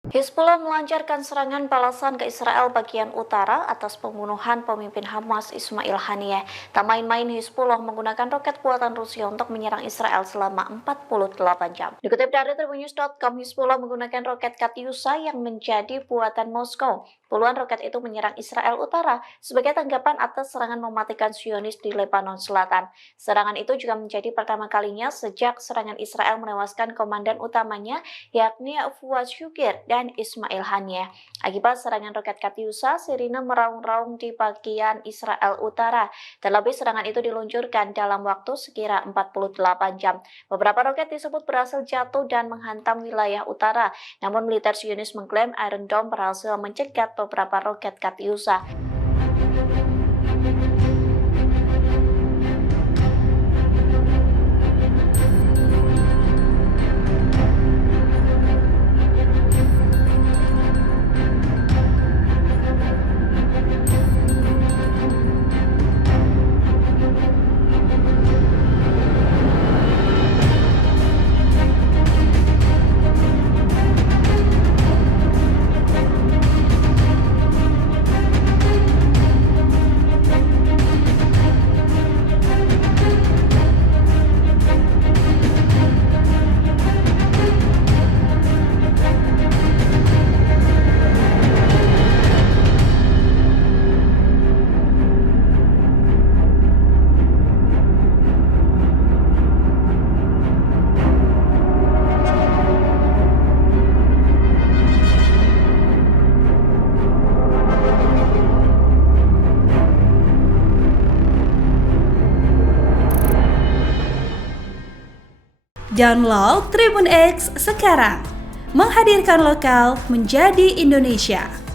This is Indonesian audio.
Hizbullah melancarkan serangan balasan ke Israel bagian utara atas pembunuhan pemimpin Hamas Ismail Haniyeh. Tak main-main, Hizbullah menggunakan roket buatan Rusia untuk menyerang Israel selama 48 jam. Dikutip dari tribunnews.com, Hizbullah menggunakan roket Katyusha yang menjadi buatan Moskow. Puluhan roket itu menyerang Israel Utara sebagai tanggapan atas serangan mematikan Zionis di Lebanon Selatan. Serangan itu juga menjadi pertama kalinya sejak serangan Israel menewaskan komandan utamanya, yakni Fuad Shukir dan Ismail Haniyeh. Akibat serangan roket Katyusha, sirine meraung-raung di bagian Israel Utara. Terlebih serangan itu diluncurkan dalam waktu sekira 48 jam. Beberapa roket disebut berhasil jatuh dan menghantam wilayah utara. Namun militer Zionis mengklaim Iron Dome berhasil mencegat beberapa roket Katyusha. Download Tribun X sekarang, menghadirkan lokal menjadi Indonesia.